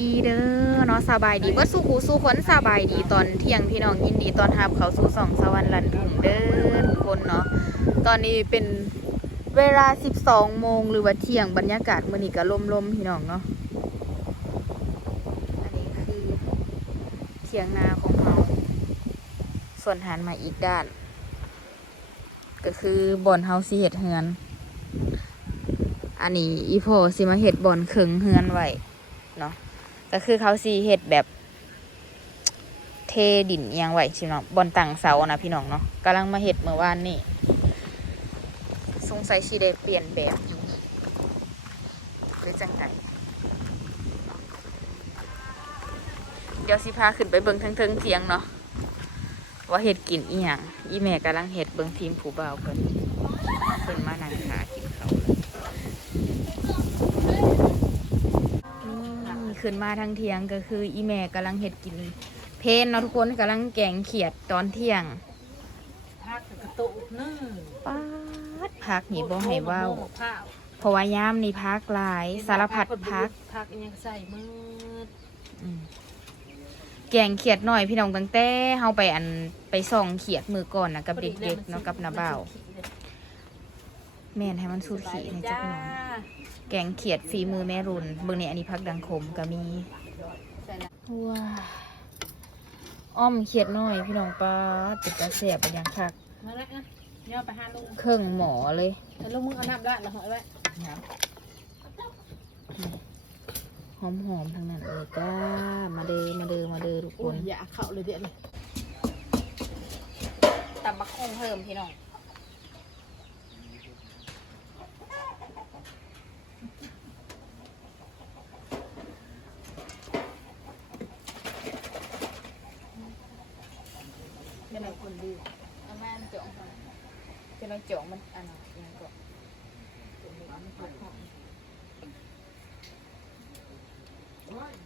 ดีเด้อเนาะสบายดีเบ่สู้หูสู้คนสบายดีตอนเที่ยงพี่น้องยินดีตอนรับเขาสู่สองสวรรค์ลันทุ่งเด้อทุกคนเนาะตอนนี้เป็นเวลา 12 โมงหรือว่าเที่ยงบรรยากาศมื้อนี้ก็ลมๆพี่น้องเนาะอันนี้คือเที่ยงนาของเราส่วนหันมาอีกด้าน ก็คือบ่อนเฮาสิเฮ็ดเฮือนอันนี้อีโพสิมาเฮ็ดบ่อนเคิงเฮือนไว้เนาะ ก็คือเขาสิเฮ็ดแบบเทดินอิหยังไหว้สิเนาะบอนตั้งเสานะพี่น้องเนาะกำลังมาเฮ็ดเมื่อวานนี่สงสัยสิได้เปลี่ยนแบบอยู่หรือจังไดเดี๋ยวสิพาขึ้นไปเบิ่งทงเทิงเทียงเนาะว่าเฮ็ดกินอีหยังอีแม่กำลังเฮ็ดเบิ่งทีมผู้บ่าวเพิ่นเพิ่นมานั่งหากินเขา ขึ้นมาทางเที่ยงก็คืออีแม่กำลังเห็ดกิน เพนเนาะทุกคนกำลังแกงเขียดตอนเที่ยงพักกระตุกนึ่งป้าดพักนี่บ่ให้เว้าข้าวเพราะว่ายามนี่พักหลาย สารพัดพักพักยังใส่มืดอืมแกงเขียดหน่อยพี่น้องตั้งแต่เฮาไปอันไปส่องเขียดมือก่อนนะกับเด็กๆเนาะกับนาบ่าว แม่นให้มันสูดขี้ในจักหน่อยแกงเขียดฝีมือแม่รุนเบิ่งนี่อันนี้พักดังคมก็มีว้าอ้อมเขียดน้อยพี่น้องป้าดติดตาแสบไปยังคักมาแล้วนะย่อไปหาลุงเครื่องหมอเลยแล้วลุงมึงเอาน้ำละแล้วเหอยไว้หอมหอมๆทั้งนั้นเลยจ้ามาเดอมาเดอมาเดอทุกคโอ้ยนอย่าเข้าเลยเดี๋ยวนี้ตำบักคงเพิ่มพี่น้อง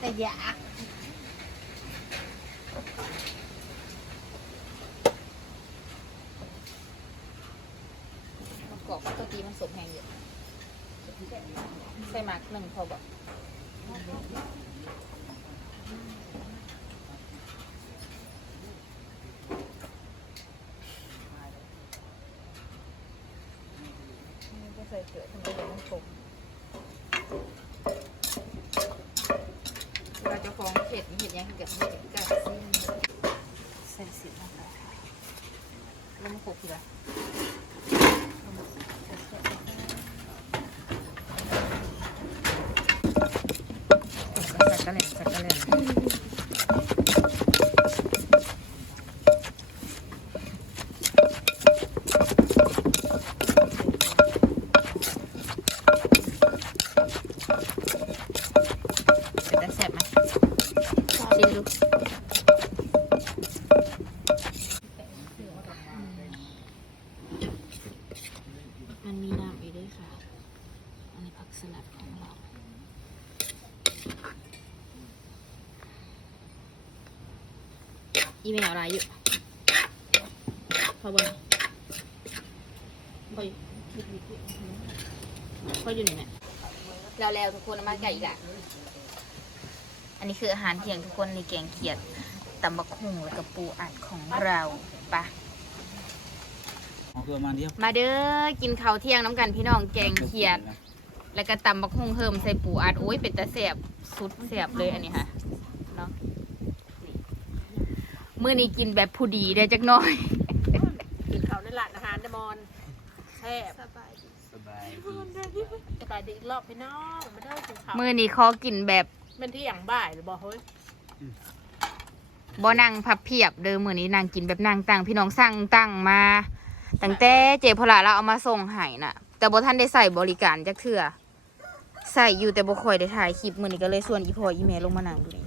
เลยอันนั้นก็แต่ยาบักกอกตัวตีมันสมแหงอยู่ใส่หมากหนึ่งพอบอกนี่ก็ใส่เกลือทำไมมันขม เวลาจะฟองเผ็ดนี่เผ็ดยังเกิดเห็ดกับใส่สิบลงไปแล้วมันขบคือะไร สักกะแหล่งสักกะแหล่งเป็นตาแซ่บไหมชิมดูมันมีน้ำอีกด้วยค่ะ อันนี้ผักสลัดของเรา อีเมลอะไรอยู่พอบนพออยู่พออยู่ไหนเนี่ยแล้วแล้วทุกคนเอามาไก่อีกอะอันนี้คืออาหารเที่ยงทุกคนในแกงเขียดตำบักหุ่งแล้วก็ปูอัดของเราปะเอาคือมาเดียวมาเด้อกินข้าวเที่ยงน้ำกันพี่น้องแกงเขียด แล้วก็ตำบักหุ่งเพิ่มใส่ปูอัดโอ้ยเป็นตาแสบสุดแสบเลยอันนี้ค่ะเนาะนี่ มื้อนี้กินแบบผู้ดีได้จักหน่อย กินข้าวในร้านอาหารเดมอนแซ่บสบายดีสบายดีอีกรอบพี่น้องมาเด้อกินข้าวมื้อนี้ขอกินแบบเป็นที่อย่างบ่ายหรือบ่เฮ้ยบ่นั่งพับเพียบเด้อมื้อนี้นั่งกินแบบนั่งตั้งพี่น้องสั่งตั้งมาตั้งแต่เจพลาเราเอามาส่งให้น่ะ แต่บ่ท่านได้ใส่บริการจักเทื่อใส่อยู่แต่บ่ค่อยได้ถ่ายคลิปมื้อนี้ก็เลยชวนอีพ่ออีแม่ลงมานั่งดูนี่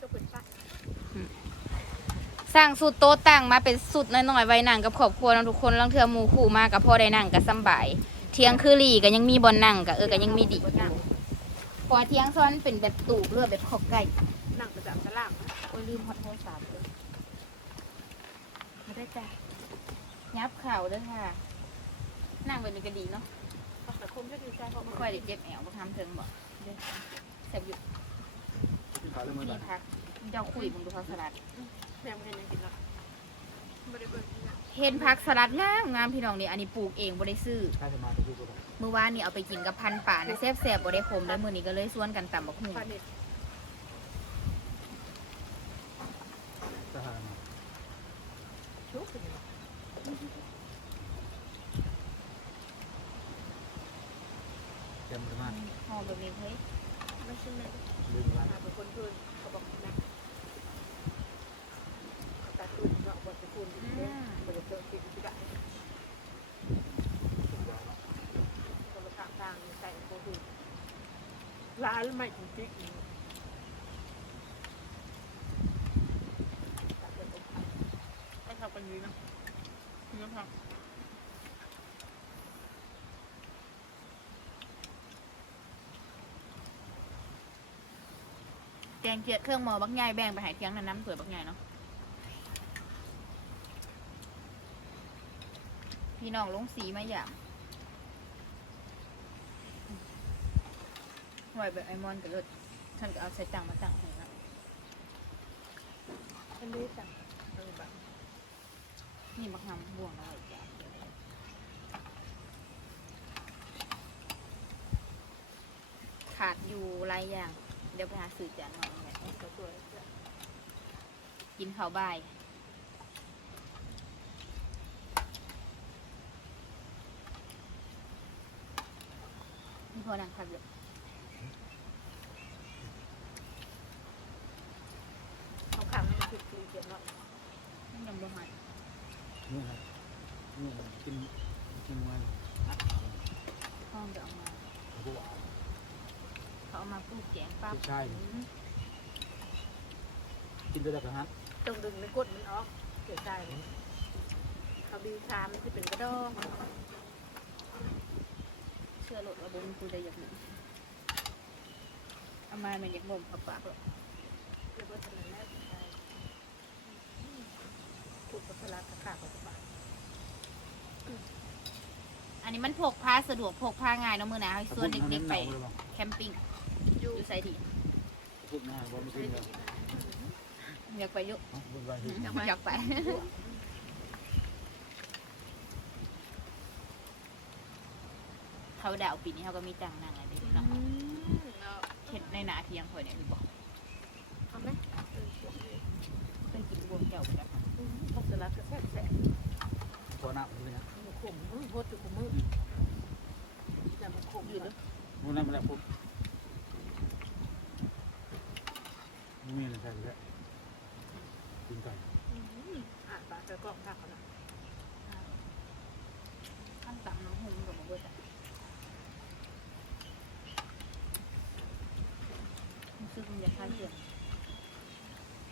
ก็เปิดปะ สร้างสุดโต๊ะตั้งมาเป็นสุดน้อยๆไว้นั่งกับครอบครัวเนาะทุกคนลางเทื่อหมู่คู่มากับพ่อได้นั่งก็สำบาย เที่ยงคือหลีก็ยังมีบ่อนนั่งก็เออก็ยังมีดีอยู่พอเที่ยงซ้อนเป็นแบบตูบเลือดแบบขอบไก่นั่งประจำตารางนะโอ้ยลืมฮอตโทรศัพท์เลยมาได้จ้ะยับเข่าเด้วยค่ะ นั่งแบบนี้ก็ดีเนาะแต่คนก็ดีใจเพราะไม่มันค่อยได้เจ็บแอวบ่ทำเทิงบ่เด้อแซ่บอยู่ที่ขายเรื่องมือที่พักเจ้าคุยมึงดูพักสลัด แม่ไม่ได้ยังกินแล้วไม่ได้เบิ่งกินแล้วเห็นพักสลัดงามงามพี่น้องนี่อันนี้ปลูกเองบ่ได้ซื้อใครจะมาจะพูดก็ได้เมื่อวานนี่เอาไปกินกับพันป่านะแซ่บแซ่บบ่ได้ขมแล้วมื้อนี้ก็เลยชวนกันตำบักหุ่งปลาเน็ตจะหามาชุบเป็นไงเต็มเลยมากหอมแบบนี้เฮ้ยไม่ใช่แม่ลืมร้านมาเป็นคนเพื่อนเขาบอกนะ ร้านใหม่จริงๆก็ทำกันนี้นะเนื้อผักแกงเจียดเครื่องหมอบักใหญ่แบ่งไปให้เที่ยงนั้นน้ำสวยบักใหญ่เนาะ พี่น้องลงสีมาอย่างไหวแบบไอมอนกับรถท่านก็เอาใส่ตังมาตังให้นะอันนี้จ้ะเออแบบนี่บักฮำบ่วงอะไรจ้ะขาดอยู่หลายอย่าง เดี๋ยวไปหาสื่อจานหน่อยเนี่ยเขาสวยกินข้าวบ่าย พอนังครับอยู่เขาขังมันคือคือเขียนว่ายังบ่หายนี่ครับนี่กินกินมันห้องจะเอามาเขาเอามาปลูกแกงปั๊บใช่กินไปแล้วก็ฮัทตรงดึงในกดมันออกเสียใจเลยเขาดีชามันที่เป็นกระดอง เชื่อหลดว่าบ่มีกูได้อย่างหนึ่งเอามามันอยากบ่มขับปากหรอกเรียกว่าทำไมแม่สนใจพูดกับสลัดกับข้าวกับปลาอันนี้มันพกพาสะดวกพกพาง่ายเนาะมือหนาให้ส่วนเด็กๆไปแคมปิ้งอยู่ไซดีพูดง่ายว่าไม่กินเลยอยากไปอยุพูดไปที่อยากไป เขาดาวปีนี้เขาก็มีจังนางอะไรเด็กเนาะเห็ดในหนาเทียงคอยเนี่ยมีบอกเอาไหมเคยกินบวงแก้วกันพวกสลัดก็แซ่บแซ่บพอหน้าใช่ไหมนะมันขมโคตรจุกมือแต่มันขมอยู่ด้วยมูนั่นมาแล้วปุ๊บมีอะไรใส่แล้วกินไก่อะปลากระกองผักเขานะ ข้างต่ำน้ำหุ่มกับมาเบิดอะรู้สึกมัน จะทานเสื่อม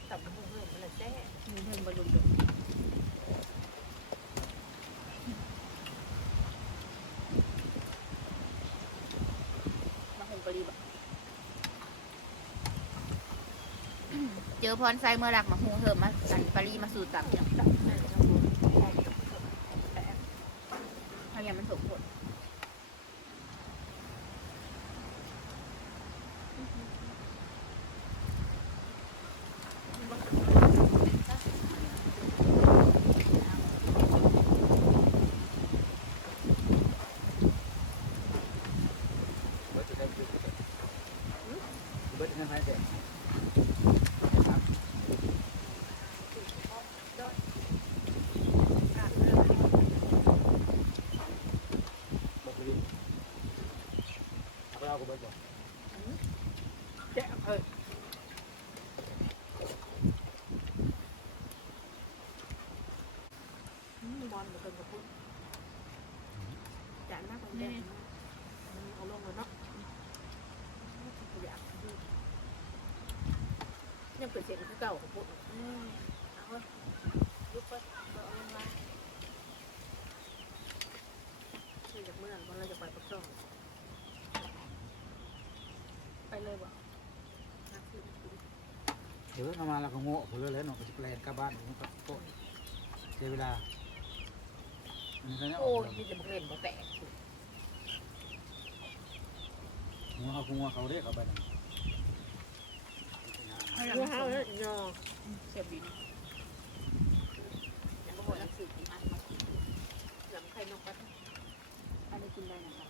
ตับมันเพิ่มมันลยแซ่มีเพิ่งบรรลุเลยมาหุ่มกะลีบะเจอพรไซเมื่อหลักมาหูเหิมมาสันปารีมาสู่ตับเนี่ย เสียงคือเก่าของพวกอืมเอาเว้ยลุกไปเอาลงมาชื่อจากเมื่อวันเราจะไปปักช่องไปเลยบ่นักสืบเดี๋ยวประมาณเราก็โง่ผมเลยแล้วเนาะก็จะแปลนกลับบ้านผมก็โตเสียเวลาอันนี้ก็เนี่ยโอ้ยมีแต่บักเล่นบักแตก หัวเขาหัวเขาเรียกเอาไปนั่นเนเฮาเนี่ยอเสียบดีนะยังบ่หมดนักสืบอีกอันมาหลังไข่นกปัดอันนี้กินได้นะครับ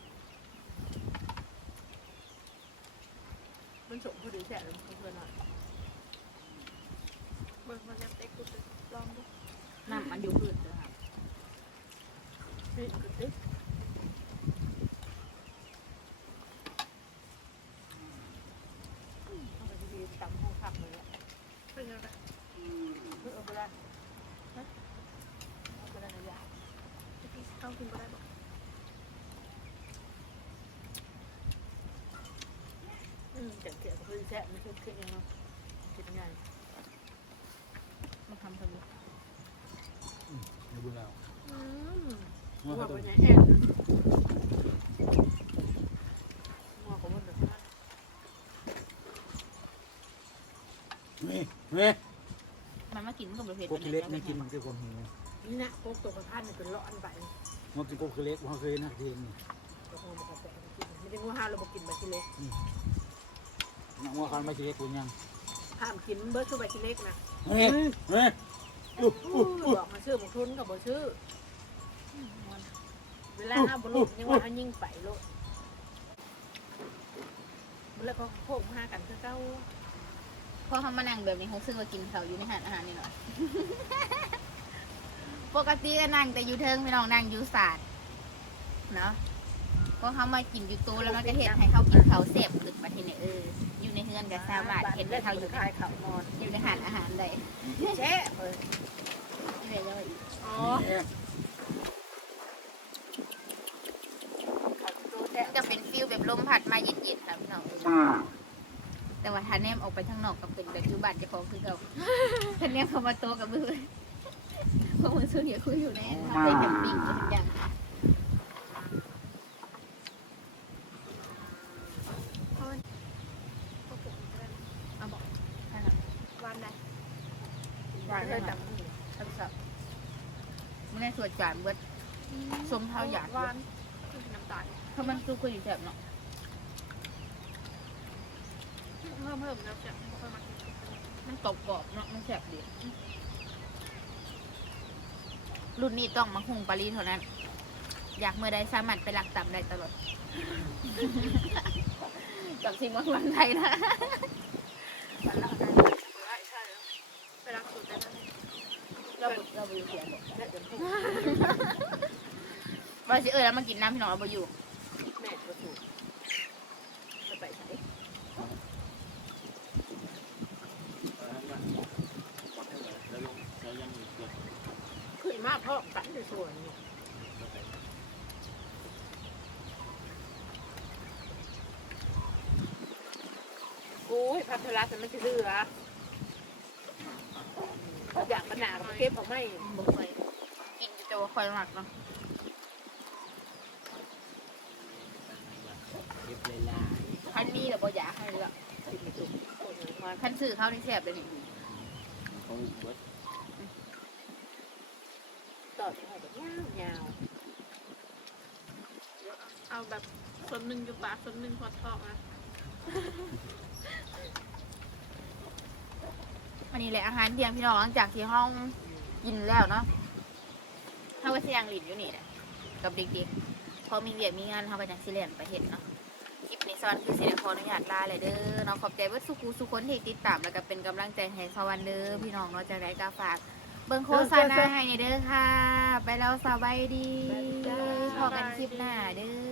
มันส่งผู้ดีแฉะเลยเพื่อนหน่อยเบิ่งมันจะเต็กกูจะลองดูน้ำมันอยู่พื้นเลยครับนี่คือติ๊กเอาไปดีๆตำห้องพักเลยอะ เป็นยังไงเพื่อเอาไปได้ฮะเอาไปได้ระยะพี่เข้ากินก็ได้บอกอืมแต่เกี่ยวกับผู้ดีแฉะมันคือขึ้นยังไงกินยังไงมาทำสมุนในบุญเราอืมหัวหัวเขาเป็ตัวนไงแอนหัวของมันแบบนั้น นี่ เฮ้ยมันมากินกับประเภทกบขี้เล็กไม่กินมันคือคนหิวนี่นะพวกตัวกระพันเนี่ยเป็นร้อนไปมันกินกบขี้เล็กเขาเคยนะทีนี่ตัวหัวมันกระแสกินไม่ได้งัวห้าเราบอกกินใบกิเล็กนักหัวคันไม่ขี้เล็กคุณยังห้ามกินเบิร์ดคือใบกิเล็กนะเฮ้ยเฮ้ยอู้อู้อู้บอกมาชื่อบอกทุนกับบอกชื่อเวลาห้ามบอลลูนยังว่าเขายิ่งไปโลดแล้วก็โค้งห้ากันคือเก้าพ อเขามานั่งแบบนี้เขาซื้อมากินเขาวอยู่ในหาดอาหารนี่หน่อย ปกติก็นั่งแต่อยู่เทิงพี่น้องนั่งอยู่ศาสตร์เนาะพอเขามากินอยู่โต๊ะแล้วมันก็เห็นให้เขากินเขาวเสพตึกมาทีนี่เอออยู่ในเฮือนกับชาวบ้านเห็นให้เขาอยู่ในคายเขานอนอยู่ในหาดอาหารได้แช่เลยที่ไหนยังไงอีกอ๋อเนี่ยเขาตัวแช่จะเป็นฟิลแบบลมพัดมาเย็นๆครับพี่น้อง แต่ว่าทาแนมออกไปทางนอกก็เป็นแบบอยู่บ้านเจะของคือเขาทาแนมเขามาโต๊ะกับมือเพราะมันส่วนใหญ่คุยอยู่ในทำในแคมปิ้งทุกอย่างเขาเขาปลูกก็ได้เอาบอกให้ครับวันไหนวางเลยแต่ทำสับไม่ได้สวดจานเบิดสมเท่าหยาดวานคือน้ำตาลเพราะมันซุกคุยอยู่แถบเนาะ เพิ่มเพิ่มแล้วจะไม่ค่อยมากินมันกรอบๆเนาะมันแสบดีรุ่นนี้ต้องมาหุงปลาลีเท่านั้น อยากเมื่อใดสามารถไปหลักต่ำได้ตลอดกับสิ่งวันวันไทยนะวันละกันใช่ใช่ไปรักสูตรได้ไหมเราบ่เราไปอยู่เขียนบอกแม่เป็นผู้ว่าสิเออแล้วมากินน้ำพี่น้องเราไปอยู่ แม่ประตูจะไปไหนขึ้น มาเพราะกันในส่วนเนี่ยโอ้ยพัทรัสมันจะเรืออยากปัญหาเก็บเอาไม่บ่เคยกินอยู่แต่ว่าคอยหมักเนาะเก็บเลยล่ะคันมีแต่บ่อยากให้เลยอะติดไม่ถูกโอ้ยมาคันซื้อเขาที่แสบเลยนี่เขาเบิดต่อที่ให้แบบ ยาวยาวเอาแบบส่วนหนึ่งอยู่ปากส่วนหนึ่งพอทอกนะอันนี้แหละอาหารเที่ยงพี่น้องหลังจากที่ห้องกินแล้วเนาะเขาก็เสียงหลินอยู่นี่แหละกับเด็กๆพอมีเวียกมีงานเขาก็จังสิเลียนไปเห็นเนาะคลิปนี้สวัสดีคือสิได้ขออนุญาตลาเลยเด้อเนาะขอบใจเว่าสุกูสุคนที่ติดตามแล้วก็เป็นกำลังใจให้สวันเด้อพี่น้องเนาะจากไรก็ฝาก เบิ่งโฆษณาให้เด้อค่ะ ไปแล้วสบายดีพอกันคลิปหน้าเด้อ